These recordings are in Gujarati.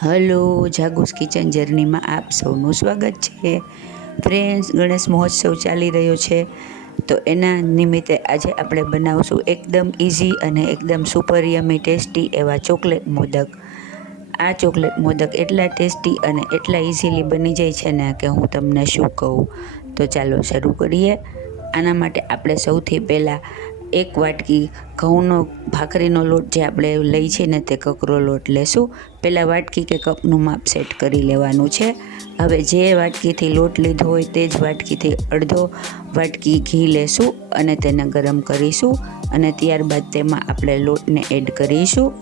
હલો, જાગુસ કિચન જર્નીમાં આપ સૌનું સ્વાગત છે. ફ્રેન્ડ્સ, ગણેશ મહોત્સવ ચાલી રહ્યો છે, તો એના નિમિત્તે આજે આપણે બનાવશું એકદમ ઇઝી અને એકદમ સુપર યમી ટેસ્ટી એવા ચોકલેટ મોદક. આ ચોકલેટ મોદક એટલા ટેસ્ટી અને એટલા ઇઝીલી બની જાય છે ને કે હું તમને શું કહું. તો ચાલો શરૂ કરીએ. આના માટે આપણે સૌથી પહેલાં એક વાટકી ઘઉંનો ભાખરીનો લોટ જે આપણે લઈ છીએ ને તે કકરો લોટ લેશું. પહેલાં વાટકી કે કપનું માપ સેટ કરી લેવાનું છે. હવે જે વાટકીથી લોટ લીધો હોય તે જ વાટકીથી અડધો વાટકી ઘી લેશું અને તેને ગરમ કરીશું અને ત્યારબાદ તેમાં આપણે લોટને એડ કરીશું.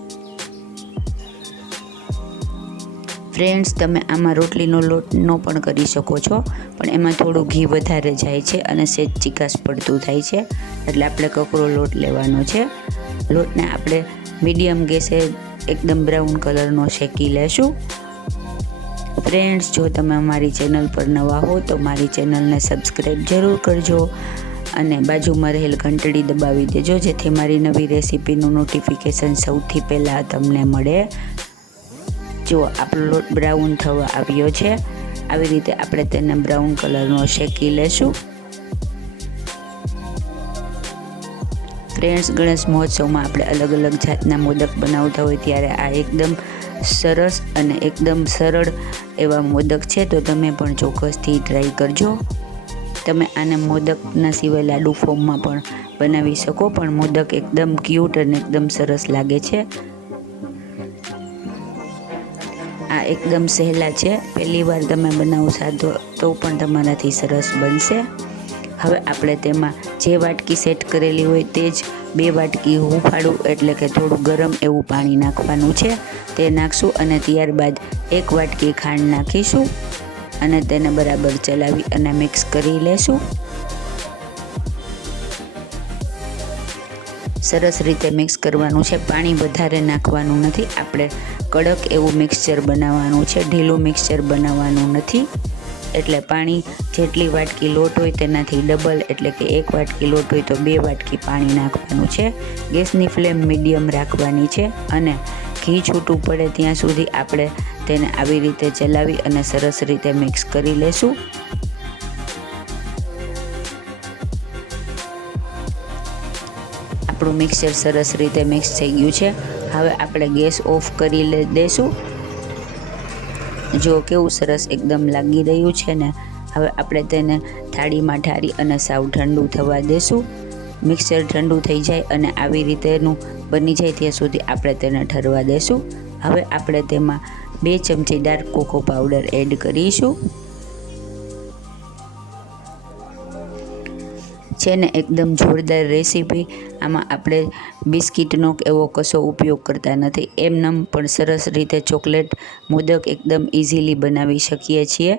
ફ્રેન્ડ્સ, તમે આમાં રોટલીનો લોટ ન પણ કરી શકો છો, પણ એમાં થોડું ઘી વધારે જાય છે અને સેજ ચીકાશ પડતું થાય છે, એટલે આપણે કકરો લોટ લેવાનો છે. લોટને આપણે મીડિયમ ગેસે એકદમ બ્રાઉન કલરનો શેકી લેશું. ફ્રેન્ડ્સ, જો તમે અમારી ચેનલ પર નવા હો તો મારી ચેનલને સબસ્ક્રાઈબ જરૂર કરજો અને બાજુમાં રહેલ ઘંટડી દબાવી દેજો, જેથી મારી નવી રેસીપીનું નોટિફિકેશન સૌથી પહેલાં તમને મળે. જો આપણો લોટ બ્રાઉન થવા આવ્યો છે, આવી રીતે આપણે તેને બ્રાઉન કલરનો શેકી લેશું. ફ્રેન્ડ્સ, ગણેશ મહોત્સવમાં આપણે અલગ અલગ જાતના મોદક બનાવતા હોય ત્યારે આ એકદમ સરસ અને એકદમ સરળ એવા મોદક છે, તો તમે પણ ચોક્કસથી ટ્રાય કરજો. તમે આને મોદકના સિવાય લાડુ ફોર્મમાં પણ બનાવી શકો, પણ મોદક એકદમ ક્યુટ અને એકદમ સરસ લાગે છે. આ એકદમ સહેલા છે, પહેલી વાર તમે બનાવશો તો પણ તમારાથી સરસ બનશે. હવે આપણે તેમાં જે વાટકી સેટ કરેલી હોય તે જ 2 વાટકી હુંફાળું એટલે કે થોડું ગરમ એવું પાણી નાખવાનું છે, તે નાખશું અને ત્યારબાદ 1 વાટકી ખાંડ નાખીશું અને તેને બરાબર ચલાવી અને મિક્સ કરી લેશું. સરસ રીતે મિક્સ કરવાનું છે, પાણી વધારે નાખવાનું નથી. આપણે કડક એવું મિક્સચર બનાવવાનું છે, ઢીલું મિક્સચર બનાવવાનું નથી. એટલે પાણી જેટલી વાટકી લોટ હોય તેનાથી ડબલ એટલે કે 1 વાટકી લોટ હોય તો 2 વાટકી પાણી નાખવાનું છે. ગેસની ફ્લેમ મીડિયમ રાખવાની છે અને ઘી છૂટું પડે ત્યાં સુધી આપણે તેને આવી રીતે ચલાવી અને સરસ રીતે મિક્સ કરી લેશું. આપણું મિક્સર સરસ રીતે મિક્સ થઈ ગયું છે. હવે આપણે ગેસ ઓફ કરી દઈશું. જો કેવું સરસ એકદમ લાગી રહ્યું છે ને. હવે આપણે તેને થાળીમાં ઢાળી અને સાવ ઠંડુ થવા દેશું. મિક્સર ઠંડુ થઈ જાય અને આવી રીતેનું બની જાય ત્યાં સુધી આપણે તેને ઠરવા દેશું. હવે આપણે તેમાં 2 ચમચી ડાર્ક કોકો પાવડર એડ કરીશું. છે ને એકદમ જોરદાર રેસીપી. આમાં આપણે બિસ્કિટનો એવો કશો ઉપયોગ કરતા નથી, એમનેમ પણ સરસ રીતે ચોકલેટ મોદક એકદમ ઇઝીલી બનાવી શકીએ છીએ.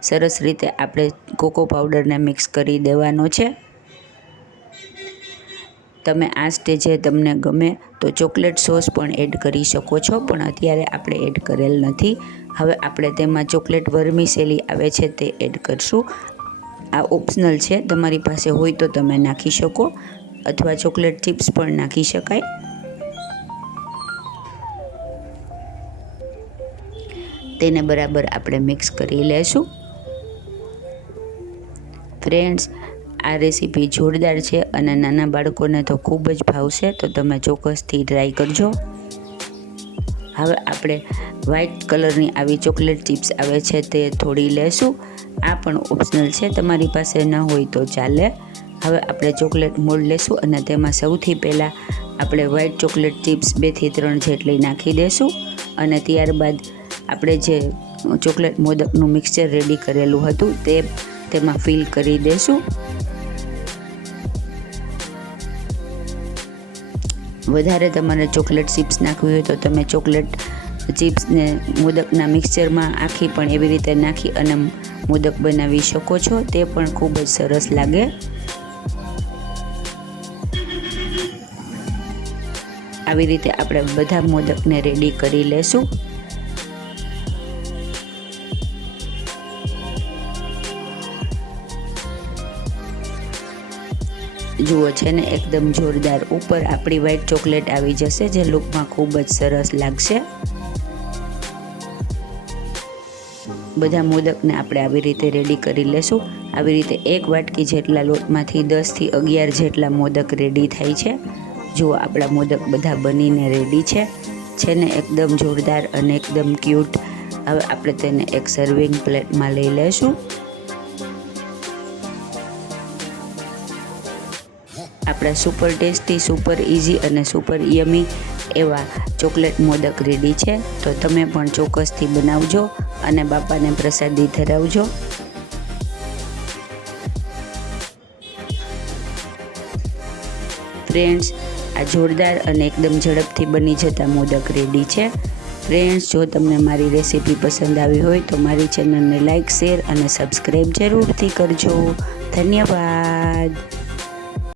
સરસ રીતે આપણે કોકો પાવડરને મિક્સ કરી દેવાનો છે. તમે આ સ્ટેજે તમને ગમે તો ચોકલેટ સોસ પણ એડ કરી શકો છો, પણ અત્યારે આપણે એડ કરેલ નથી. હવે આપણે તેમાં ચોકલેટ વર્મિસેલી આવે છે તે એડ કરશું. આ ઓપ્શનલ છે, તમારી પાસે હોય તો તમે નાખી શકો અથવા ચોકલેટ ચિપ્સ પણ નાખી શકાય. તેને બરાબર આપણે મિક્સ કરી લેશું. ફ્રેન્ડ્સ, આ રેસીપી જોરદાર છે અને નાના બાળકોને તો ખૂબ જ ભાવશે, તો તમે ચોક્કસથી ટ્રાય કરજો. હવે આપણે વ્હાઈટ કલરની આવી ચોકલેટ ચિપ્સ આવે છે તે થોડી લેશું. આ પણ ઓપ્શનલ છે, તમારી પાસે ન હોય તો ચાલે. હવે આપણે ચોકલેટ મોલ્ડ લેશું અને તેમાં સૌથી પહેલાં આપણે વ્હાઈટ ચોકલેટ ચિપ્સ 2 થી 3 જેટલી નાખી દઈશું અને ત્યારબાદ આપણે જે ચોકલેટ મોદકનું મિક્સચર રેડી કરેલું હતું તે તેમાં ફિલ કરી દઈશું. વધારે તમારે ચોકલેટ ચિપ્સ નાખવી હોય તો તમે ચોકલેટ ચિપ્સને મોદકના મિક્સચરમાં આખી પણ એવી રીતે નાખી અને મોદક બનાવી શકો છો, તે પણ ખૂબ જ સરસ લાગે. આવી રીતે આપણે બધા મોદકને રેડી કરી લેશું. જુઓ છે ને એકદમ જોરદાર. ઉપર આપણી વ્હાઈટ ચોકલેટ આવી જશે જે લુકમાં ખૂબ જ સરસ લાગશે. બધા મોદકને આપણે આવી રીતે રેડી કરી લેશું. આવી રીતે 1 વાટકી જેટલા લોટમાંથી 10થી 11 જેટલા મોદક રેડી થાય છે. જુઓ આપણા મોદક બધા બનીને રેડી છે ને એકદમ જોરદાર અને એકદમ ક્યુટ. હવે આપણે તેને એક સર્વિંગ પ્લેટમાં લઈ લેશું. આપણા સુપર ટેસ્ટી, સુપર ઇઝી અને સુપર યમી એવા ચોકલેટ મોદક રેડી છે. તો તમે પણ ચોક્કસથી બનાવજો અને બાપાને પ્રસાદી ધરાવજો. ફ્રેન્ડ્સ, આ જોરદાર અને એકદમ ઝડપથી બની જતા મોદક રેડી છે. ફ્રેન્ડ્સ, જો તમને મારી રેસીપી પસંદ આવી હોય તો મારી ચેનલને લાઇક, શેર અને સબસ્ક્રાઈબ જરૂરથી કરજો. ધન્યવાદ.